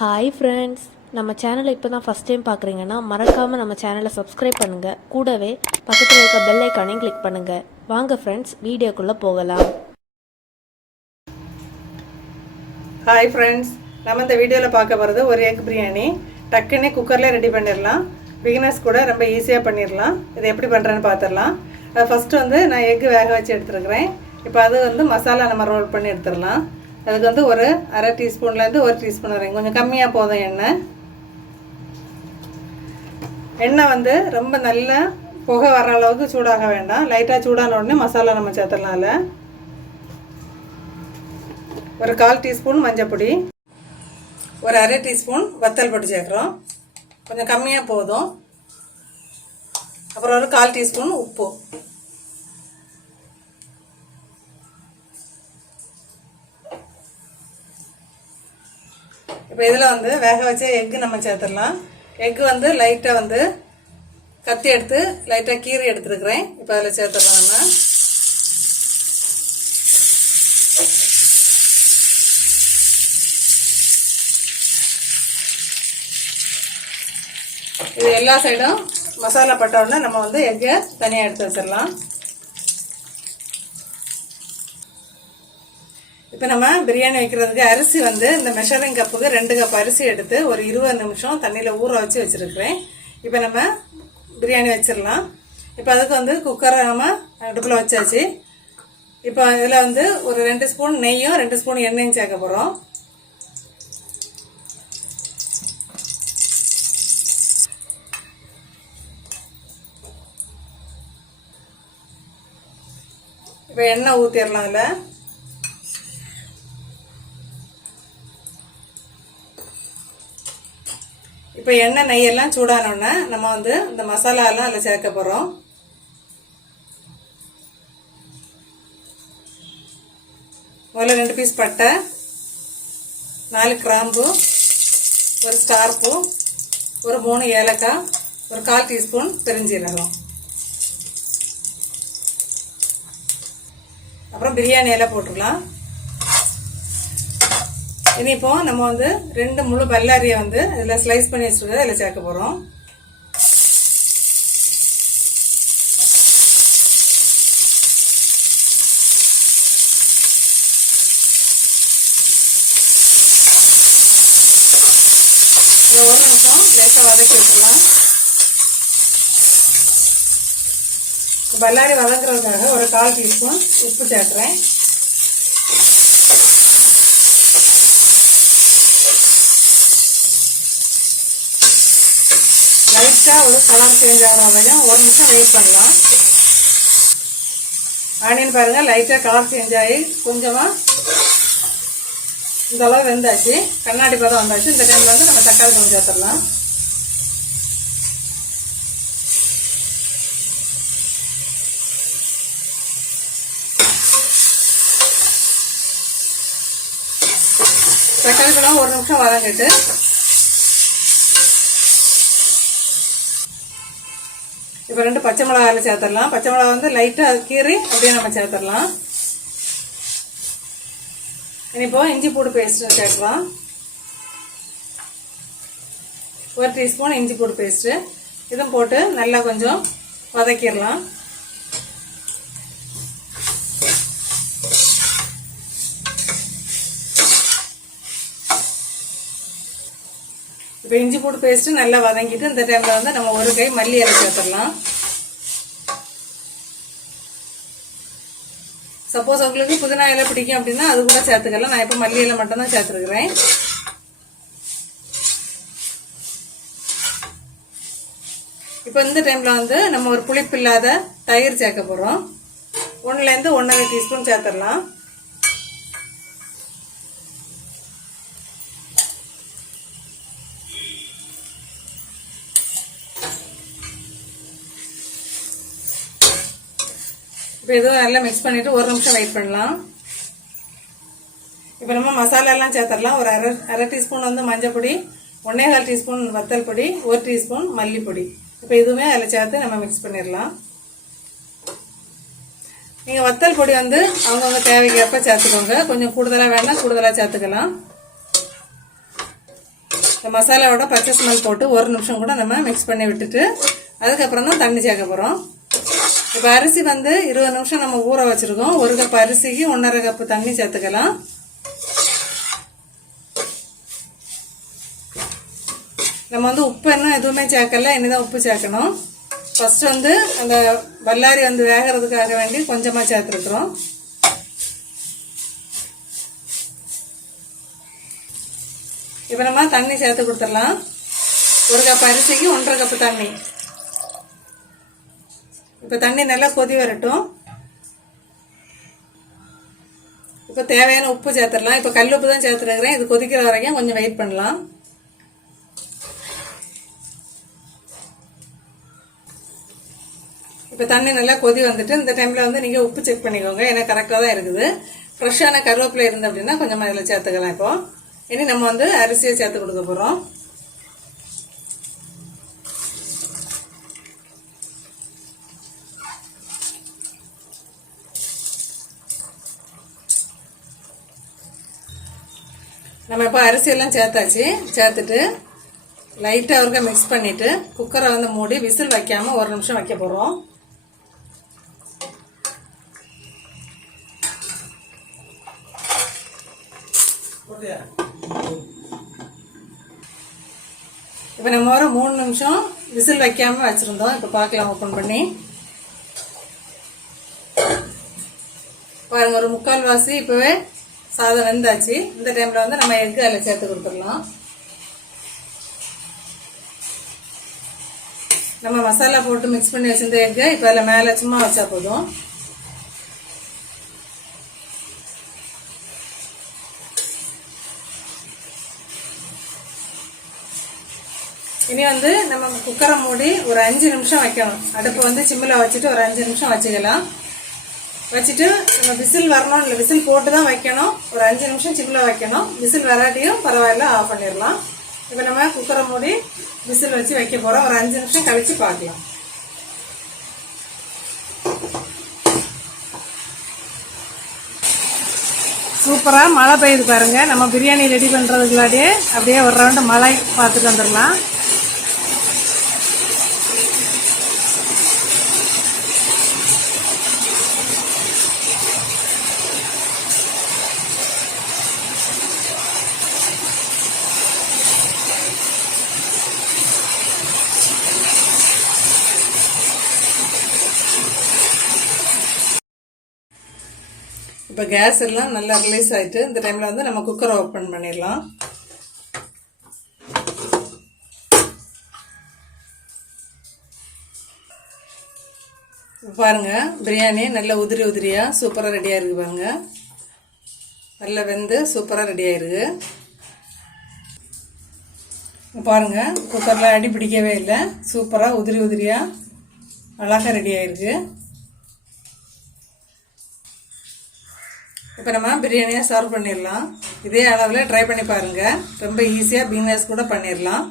Hi friends, நம்ம சேனலை இப்போ தான் ஃபஸ்ட் டைம் பார்க்குறீங்கன்னா மறக்காமல் நம்ம சேனலை சப்ஸ்கிரைப் பண்ணுங்கள். கூடவே பக்கத்தில் இருக்க பெல் ஐக்கானையும் கிளிக் பண்ணுங்கள். வாங்க ஃப்ரெண்ட்ஸ், வீடியோக்குள்ளே போகலாம். ஹாய் ஃப்ரெண்ட்ஸ், நம்ம இந்த வீடியோவில் பார்க்க போகிறது ஒரு எக் பிரியாணி. டக்குன்னு குக்கரில் ரெடி பண்ணிடலாம். பிகினர்ஸ் கூட ரொம்ப ஈஸியாக பண்ணிடலாம். இதை எப்படி பண்ணுறேன்னு பார்த்துடலாம். ஃபஸ்ட்டு நான் எக்கு வேக வச்சு எடுத்துருக்கிறேன். இப்போ அது மசாலா நம்ம ரோல் பண்ணி எடுத்துடலாம். அதுக்கு ஒரு அரை டீஸ்பூன்லேருந்து ஒரு டீஸ்பூன் வரைக்கும், கொஞ்சம் கம்மியாக போதும் எண்ணெய். எண்ணெய் ரொம்ப நல்லா புகை வர அளவுக்கு சூடாக வேண்டாம். லைட்டாக சூடான உடனே மசாலா நம்ம சேர்த்துடலாம்ல. ஒரு 1/4 டீஸ்பூன் மஞ்சள் பொடி, ஒரு அரை டீஸ்பூன் வத்தல் பொடி சேர்க்குறோம். கொஞ்சம் கம்மியாக போதும். அப்புறம் ஒரு 1/4 டீஸ்பூன் உப்பு. இப்போ இதில் வேக வச்ச எக்கு நம்ம சேர்த்துடலாம். எக்கு லைட்டாக கத்தி எடுத்து லைட்டாக கீரை எடுத்துருக்குறேன். இப்போ அதில் சேர்த்துடலாம். நம்ம இது எல்லா சைடும் மசாலா பட்ட உடனே நம்ம எக்கை தனியாக எடுத்து வச்சிடலாம். இப்போ நம்ம பிரியாணி வைக்கிறதுக்கு அரிசி இந்த மெஷரிங் கப்புக்கு 2 கப் அரிசி எடுத்து ஒரு 20 நிமிஷம் தண்ணியில் ஊற வச்சு வச்சுருக்கிறேன். இப்போ நம்ம பிரியாணி வச்சிடலாம். இப்போ அதுக்கு குக்கரை நம்ம அடுப்பில் வச்சாச்சு. இப்போ இதில் ஒரு 2 ஸ்பூன் நெய்யும் 2 ஸ்பூன் எண்ணெயும் சேர்க்க போகிறோம். இப்போ எண்ணெய் ஊற்றிடலாம். அதில் இப்போ எண்ணெய் நெய்யெல்லாம் சூடானோடனே நம்ம இந்த மசாலாலாம் அதில் சேர்க்க போகிறோம். முதல்ல 2 பீஸ் பட்டை, 4 கிராம்பு, ஒரு ஸ்டார் பூ, ஒரு 3 ஏலக்காய், ஒரு 1/4 டீஸ்பூன் பெருஞ்சீரகம், அப்புறம் பிரியாணி இலை போட்டுடலாம். இனி இப்போ நம்ம 2 முழு பல்லாரியை இதில் ஸ்லைஸ் பண்ணி வச்சுருக்கோம். இதில் சேர்க்க போகிறோம். ஒரு நிமிஷம் லேசாக வதக்கி விட்டுடலாம். பல்லாரி வதக்குறதுக்காக ஒரு 1/4 டீஸ்பூன் உப்பு சேர்க்குறேன். லைட்டாக ஒரு கலர் சேஞ்ச் ஆகிற வரையும் ஒரு நிமிஷம் வெயிட் பண்ணலாம். ஆனியன் பாருங்கள், லைட்டாக கலர் சேஞ்ச் ஆகி கொஞ்சமாக இந்த அளவு வெந்தாச்சு. கண்ணாடி பதம் வந்தாச்சு. இந்த டைமில் நம்ம தக்காளி கொஞ்சம் சேர்த்துடலாம். தக்காளி பழம் ஒரு நிமிஷம் வதங்கிட்டு இப்போ 2 பச்சை மிளகாய் சேர்த்துடலாம். பச்சை மிளகா லைட்டாக கீறி அப்படியே நம்ம சேர்த்துடலாம். இனிப்போ இஞ்சி பூடு பேஸ்ட்டு சேர்க்கலாம். 1 டீஸ்பூன் இஞ்சி பூடு பேஸ்ட்டு. இதுவும் போட்டு நல்லா கொஞ்சம் வதக்கிடலாம். இப்போ இஞ்சி பூடு பேஸ்ட்டு நல்லா வதங்கிட்டு இந்த டைமில் நம்ம ஒரு கை மல்லி இலை சேர்த்துடலாம். சப்போஸ் உங்களுக்கு புதினா இலை பிடிக்கும் அப்படின்னா அது கூட சேர்த்துக்கலாம். நான் இப்போ மல்லி இலை மட்டும்தான் சேர்த்துருக்குறேன். இப்போ இந்த டைமில் நம்ம ஒரு புளிப்பு இல்லாத தயிர் சேர்க்க போகிறோம். 1லேருந்து 1.5 டீஸ்பூன் சேர்த்துடலாம். இப்போ இதுவும் நல்லா மிக்ஸ் பண்ணிவிட்டு ஒரு நிமிஷம் வெயிட் பண்ணலாம். இப்போ நம்ம மசாலாலாம் சேர்த்துடலாம். ஒரு அரை டீஸ்பூன் மஞ்சள் பொடி, 1/4 டீஸ்பூன் வத்தல் பொடி, 1 டீஸ்பூன் மல்லிப்பொடி. இப்போ இதுவுமே அதில் சேர்த்து நம்ம மிக்ஸ் பண்ணிடலாம். நீங்கள் வத்தல் பொடி அவங்கவுங்க தேவைக்கு எப்போ சேர்த்துக்கோங்க. கொஞ்சம் கூடுதலாக வேணால் கூடுதலாக சேர்த்துக்கலாம். இந்த மசாலாவோட பச்சை ஸ்மெல் போட்டு ஒரு நிமிஷம் கூட நம்ம மிக்ஸ் பண்ணி விட்டுட்டு அதுக்கப்புறம் தான் தண்ணி சேர்க்க போகிறோம். இப்போ அரிசி வந்து 20 நிமிஷம் நம்ம ஊற வச்சுருக்கோம். 1 கப் அரிசிக்கு 1,5 கப்பு தண்ணி சேர்த்துக்கலாம். நம்ம வந்து உப்பு இன்னும் எதுவுமே சேர்க்கல, இனிதான் உப்பு சேர்க்கணும். ஃபஸ்ட்டு வந்து அந்த வல்லாரி வந்து வேகிறதுக்காக வேண்டி கொஞ்சமாக சேர்த்துருக்குறோம். இப்போ நம்ம தண்ணி சேர்த்து கொடுத்துடலாம். 1 கப் அரிசிக்கு 1,5 கப்பு தண்ணி. இப்போ தண்ணி நல்லா கொதி வரட்டும். இப்போ தேவையான உப்பு சேர்த்துடலாம். இப்போ கல் உப்பு தான் சேர்த்துருக்கிறேன். இது கொதிக்கிற வரைக்கும் கொஞ்சம் வெயிட் பண்ணலாம். இப்போ தண்ணி நல்லா கொதி வந்துட்டு இந்த டைமில் வந்து நீங்கள் உப்பு செக் பண்ணிக்கோங்க. ஏன்னா கரெக்டாக தான் இருக்குது. ஃப்ரெஷ்ஷான கருவேப்பிலை இருந்து அப்படின்னா கொஞ்சமாக இதில் சேர்த்துக்கலாம். இப்போ இனி நம்ம வந்து அரிசியை சேர்த்து கொடுக்க போகிறோம். நம்ம இப்போ அரிசியெல்லாம் சேர்த்தாச்சு. சேர்த்துட்டு லைட்டாக ஒருக்கா மிக்ஸ் பண்ணிவிட்டு குக்கரை வந்து மூடி விசில் வைக்காமல் 1 நிமிஷம் வைக்க போகிறோம். இப்போ நம்ம ஒரு 3 நிமிஷம் விசில் வைக்காமல் வச்சுருந்தோம். இப்போ பார்க்கலாம் ஓப்பன் பண்ணி. பாருங்க, ஒரு 3/4 வாசி இப்போவே சாதம் வெந்தாச்சு. இந்த டைமில் வந்து நம்ம எக்கு அதில் சேர்த்து கொடுத்துடலாம். நம்ம மசாலா போட்டு மிக்ஸ் பண்ணி வச்சிருந்த எக்கு இப்போ அதில் மேலே சும்மா வச்சா போதும். இனி வந்து நம்ம குக்கரை மூடி ஒரு 5 நிமிஷம் வைக்கணும். அடுப்பு வந்து சிம்மில் வச்சுட்டு ஒரு 5 நிமிஷம் வச்சுக்கலாம். வச்சுட்டு நம்ம விசில் வரணும், இல்லை விசில் போட்டு தான் வைக்கணும். ஒரு 5 நிமிஷம் சிம்மில் வைக்கணும். விசில் வராட்டியும் பரவாயில்ல, ஆஃப் பண்ணிடலாம். இப்போ நம்ம குக்கரை மூடி விசில் வச்சு வைக்க போகிறோம். ஒரு 5 நிமிஷம் கழித்து பார்க்கலாம். சூப்பராக மழை பெய்யுது பாருங்க. நம்ம பிரியாணி ரெடி பண்ணுறதுக்குள்ளாடியே அப்படியே ஒரு ரவுண்டு மழை பார்த்துட்டு வந்துடலாம். இப்போ கேஸ் எல்லாம் நல்லா ரிலீஸ் ஆகிட்டு இந்த டைமில் வந்து நம்ம குக்கரை ஓப்பன் பண்ணிடலாம். பாருங்க, பிரியாணி நல்ல உதிரி உதிரியாக சூப்பராக ரெடியாக இருக்குது. பாருங்க, நல்லா வெந்து சூப்பராக ரெடி ஆயிருக்கு. பாருங்க, குக்கரில் அடி பிடிக்கவே இல்லை. சூப்பராக உதிரி உதிரியாக அழகாக ரெடி ஆயிருக்கு. இப்போ நம்ம பிரியாணியை சர்வ் பண்ணிடலாம். இதே அளவில் ட்ரை பண்ணி பாருங்கள். ரொம்ப ஈஸியாக பிகினர்ஸ் கூட பண்ணிடலாம்.